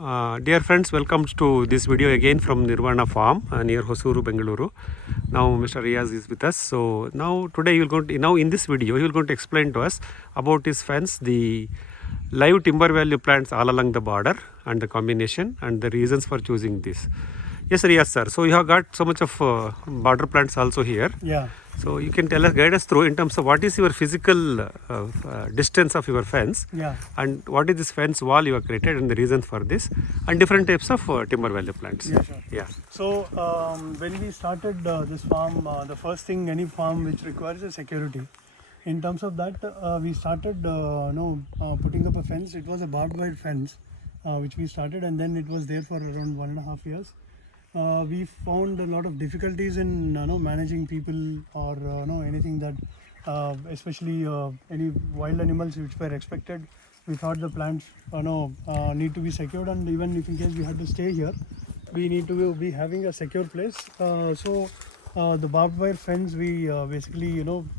Dear friends, welcome to this video again from Nirvana Farm near Hosuru, Bengaluru. Now Mr. Riaz is with us. So now today in this video he will going to explain to us about his fence, the live timber value plants all along the border and the combination and the reasons for choosing this. Yes, Riaz sir. So you have got so much of border plants also here. Yeah. So you can guide us through in terms of what is your physical distance of your fence, Yeah. and what is this fence wall you have created and the reason for this, and different types of timber value plants. Yeah, sure. Yeah. So when we started this farm, the first thing any farm which requires is security. In terms of that, we started putting up a fence. It was a barbed wire fence which we started, and then it was there for around 1.5 years. We found a lot of difficulties in managing people or anything that especially any wild animals which were expected. We thought the plants need to be secured, and even if in case we had to stay here, we need to be having a secure place. The barbed wire fence, we basically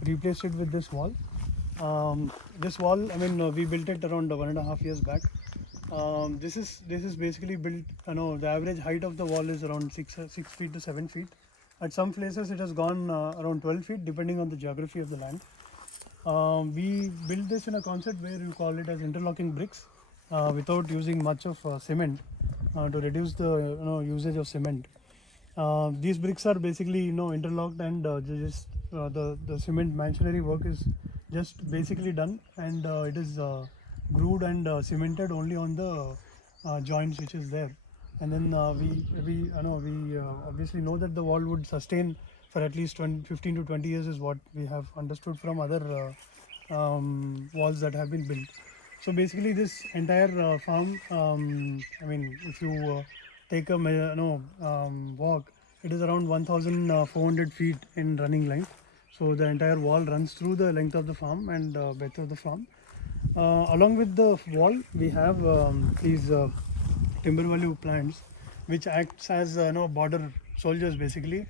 replaced it with this wall. This wall, we built it around 1.5 years back. This is basically built. The average height of the wall is around 6 feet to 7 feet. At some places it has gone around 12 feet, depending on the geography of the land. We built this in a concept where you call it as interlocking bricks, without using much of cement, to reduce the usage of cement. These bricks are basically interlocked, and the cement masonry work is just basically done, and it is grooved and cemented only on the joints which is there. And then we obviously know that the wall would sustain for at least 15 to 20 years is what we have understood from other walls that have been built. So basically this entire farm, if you take a walk, it is around 1,400 feet in running length. So the entire wall runs through the length of the farm and breadth of the farm. Along with the wall, we have these timber value plants, which acts as border soldiers basically.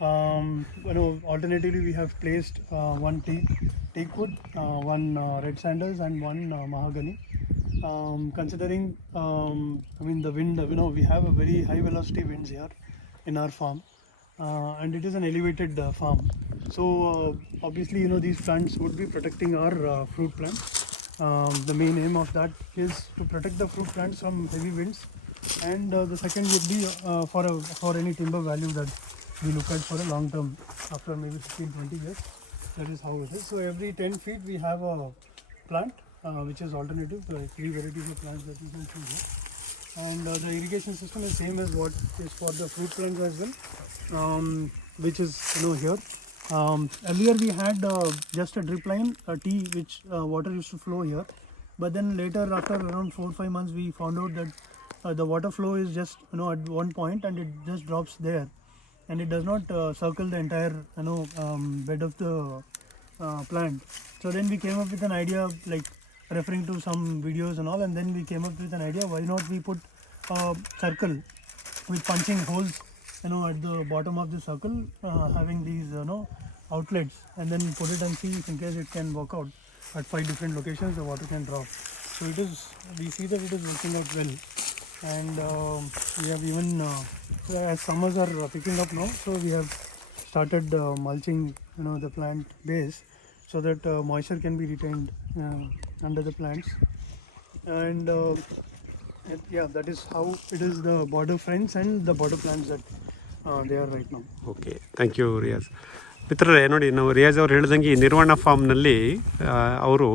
Alternatively, we have placed one teak wood, one red sandals, and one mahogany. Considering the wind, we have a very high velocity winds here in our farm, and it is an elevated farm. So obviously these plants would be protecting our fruit plants. The main aim of that is to protect the fruit plants from heavy winds, and the second would be for any timber value that we look at for a long term, after maybe 15-20 years. That is how it is. So every 10 feet we have a plant which is alternative. There are 3 varieties of plants that you can see here, and the irrigation system is same as what is for the fruit plants as well, which is here. Earlier we had just a drip line, a T, which water used to flow here, but then later, after around 4 or 5 months, we found out that the water flow is just at one point, and it just drops there, and it does not circle the entire bed of the plant. So then we came up with an idea, like referring to some videos and all, and then we came up with an idea, why not we put a circle with punching holes at the bottom of the circle, having these outlets, and then put it and see if in case it can work out at 5 different locations, the water can drop. So we see that it is working out well, and we have even as summers are picking up now, so we have started mulching the plant base, so that moisture can be retained under the plants. And that is how it is, the border fence and the border plants that they are right now. Okay, thank you, Riaz. ಮಿತ್ರರೇ, ನೋಡಿ, ನಾವು ರಿಯಾಜ್ ಅವ್ರು ಹೇಳ್ದಂಗೆ ಈ ನಿರ್ವಾಣ ಫಾರ್ಮ್ನಲ್ಲಿ ಅವರು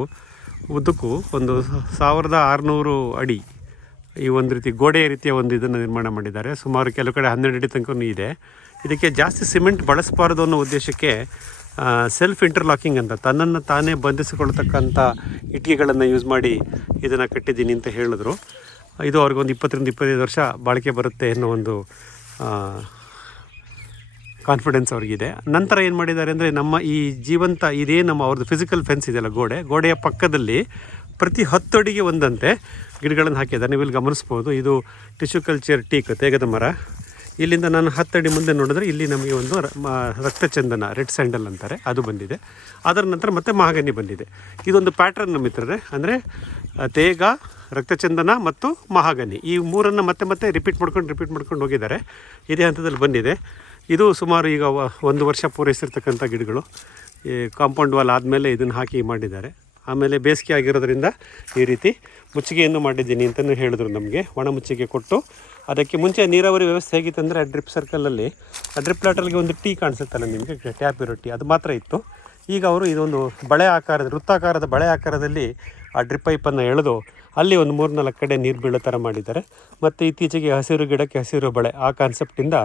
ಉದ್ದಕ್ಕೂ ಒಂದು 1600 ಅಡಿ ಈ ಒಂದು ರೀತಿ ಗೋಡೆಯ ರೀತಿಯ ಒಂದು ಇದನ್ನು ನಿರ್ಮಾಣ ಮಾಡಿದ್ದಾರೆ. ಸುಮಾರು ಕೆಲವು ಕಡೆ 12 ಅಡಿ ತನಕ ಇದೆ. ಇದಕ್ಕೆ ಜಾಸ್ತಿ ಸಿಮೆಂಟ್ ಬಳಸಬಾರ್ದು ಅನ್ನೋ ಉದ್ದೇಶಕ್ಕೆ ಸೆಲ್ಫ್ ಇಂಟರ್ಲಾಕಿಂಗ್ ಅಂತ ತನ್ನನ್ನು ತಾನೇ ಬಂಧಿಸಿಕೊಳ್ತಕ್ಕಂಥ ಇಟ್ಟಿಗೆಗಳನ್ನು ಯೂಸ್ ಮಾಡಿ ಇದನ್ನು ಕಟ್ಟಿದ್ದೀನಿ ಅಂತ ಹೇಳಿದ್ರು. ಇದು ಅವ್ರಿಗೊಂದು 20-25 ವರ್ಷ ಬಾಳಿಕೆ ಬರುತ್ತೆ ಅನ್ನೋ ಒಂದು ಕಾನ್ಫಿಡೆನ್ಸ್ ಅವ್ರಿಗಿದೆ. ನಂತರ ಏನು ಮಾಡಿದ್ದಾರೆ ಅಂದರೆ, ನಮ್ಮ ಈ ಜೀವಂತ ಇದೇ ನಮ್ಮ ಅವ್ರದ್ದು ಫಿಸಿಕಲ್ ಫೆನ್ಸ್ ಇದೆಯಲ್ಲ, ಗೋಡೆಯ ಪಕ್ಕದಲ್ಲಿ ಪ್ರತಿ 10 ಅಡಿಗೆ ಒಂದಂತೆ ಗಿಡಗಳನ್ನು ಹಾಕಿದ್ದಾರೆ. ನೀವು ಇಲ್ಲಿ ಗಮನಿಸ್ಬೋದು, ಇದು ಟಿಶ್ಯೂ ಕಲ್ಚರ್ ಟೀಕ್, ತೇಗದ ಮರ. ಇಲ್ಲಿಂದ ನಾನು 10 ಅಡಿ ಮುಂದೆ ನೋಡಿದ್ರೆ ಇಲ್ಲಿ ನಮಗೆ ಒಂದು ರಕ್ತಚಂದನ, ರೆಡ್ ಸ್ಯಾಂಡಲ್ ಅಂತಾರೆ, ಅದು ಬಂದಿದೆ. ಅದರ ನಂತರ ಮತ್ತೆ ಮಹಾಗನಿ ಬಂದಿದೆ. ಇದೊಂದು ಪ್ಯಾಟ್ರನ್ ಮಿತ್ರರೇ, ಅಂದರೆ ತೇಗ, ರಕ್ತಚಂದನ ಮತ್ತು ಮಹಾಗನಿ ಈ ಮೂರನ್ನು ಮತ್ತೆ ರಿಪೀಟ್ ಮಾಡ್ಕೊಂಡು ಹೋಗಿದ್ದಾರೆ. ಇದೇ ಹಂತದಲ್ಲಿ ಬಂದಿದೆ. ಇದು ಸುಮಾರು ಈಗ 1 ವರ್ಷ ಪೂರೈಸಿರ್ತಕ್ಕಂಥ ಗಿಡಗಳು. ಈ ಕಾಂಪೌಂಡ್ ವಾಲ್ ಆದಮೇಲೆ ಇದನ್ನು ಹಾಕಿ ಮಾಡಿದ್ದಾರೆ. ಆಮೇಲೆ ಬೇಸಿಗೆ ಆಗಿರೋದ್ರಿಂದ ಈ ರೀತಿ ಮುಚ್ಚಿಗೆಯನ್ನು ಮಾಡಿದ್ದೀನಿ ಅಂತಲೂ ಹೇಳಿದ್ರು ನಮಗೆ. ಒಣ ಮುಚ್ಚಿಗೆ ಕೊಟ್ಟು, ಅದಕ್ಕೆ ಮುಂಚೆ ನೀರಾವರಿ ವ್ಯವಸ್ಥೆ ಹೇಗಿತ್ತಂದರೆ ಡ್ರಿಪ್ ಸರ್ಕಲಲ್ಲಿ ಡ್ರಿಪ್ ಲಾಟರ್ಗೆ ಒಂದು ಟೀ ಕಾಣಿಸುತ್ತಲ್ಲ ನಿಮಗೆ, ಟ್ಯಾಪ್ ಇರೋ ಟೀ, ಅದು ಮಾತ್ರ ಇತ್ತು. ಈಗ ಅವರು ಇದೊಂದು ಬಳೆ ಆಕಾರದ, ವೃತ್ತಾಕಾರದ ಬಳೆ ಆಕಾರದಲ್ಲಿ ಆ ಡ್ರಿಪ್ ಪೈಪನ್ನು ಎಳೆದು ಅಲ್ಲಿ ಒಂದು 3-4 ಕಡೆ ನೀರು ಬೀಳೋ ಥರ ಮಾಡಿದ್ದಾರೆ. ಮತ್ತು ಇತ್ತೀಚೆಗೆ ಹಸಿರು ಗಿಡಕ್ಕೆ ಹಸಿರು ಬಳೆ ಆ ಕಾನ್ಸೆಪ್ಟಿಂದ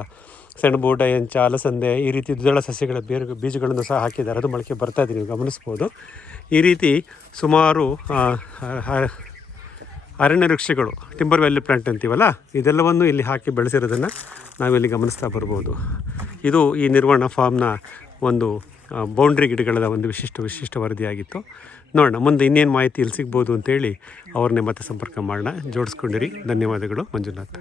ಸೆಣಬು, ಡಯಂಚ, ಅಲಸಂದೆ ಈ ರೀತಿ ದ್ವಿದಳ ಸಸ್ಯಗಳ ಬೀಜಗಳನ್ನು ಸಹ ಹಾಕಿದ್ದಾರೆ. ಅದು ಮೊಳಕೆ ಬರ್ತಾ ಇದೆ, ನೀವು ಗಮನಿಸ್ಬೋದು. ಈ ರೀತಿ ಸುಮಾರು ಅರಣ್ಯ ವೃಕ್ಷಗಳು, ಟಿಂಬರ್ ವ್ಯಾಲಿ ಪ್ಲಾಂಟ್ ಅಂತೀವಲ್ಲ, ಇದೆಲ್ಲವನ್ನು ಇಲ್ಲಿ ಹಾಕಿ ಬೆಳೆಸಿರೋದನ್ನು ನಾವಿಲ್ಲಿ ಗಮನಿಸ್ತಾ ಬರ್ಬೋದು. ಇದು ಈ ನಿರ್ವಹಣಾ ಫಾರ್ಮ್ನ ಒಂದು ಬೌಂಡ್ರಿ ಗಿಡಗಳ ಒಂದು ವಿಶಿಷ್ಟ ವರದಿಯಾಗಿತ್ತು. ನೋಡೋಣ ಮುಂದೆ ಇನ್ನೇನು ಮಾಹಿತಿ ಇಲ್ಲಿ ಸಿಗ್ಬೋದು ಅಂತೇಳಿ ಅವ್ರನ್ನೇ ಮತ್ತೆ ಸಂಪರ್ಕ ಮಾಡೋಣ. ಜೋಡಿಸ್ಕೊಂಡಿರಿ. ಧನ್ಯವಾದಗಳು. ಮಂಜುನಾಥ್.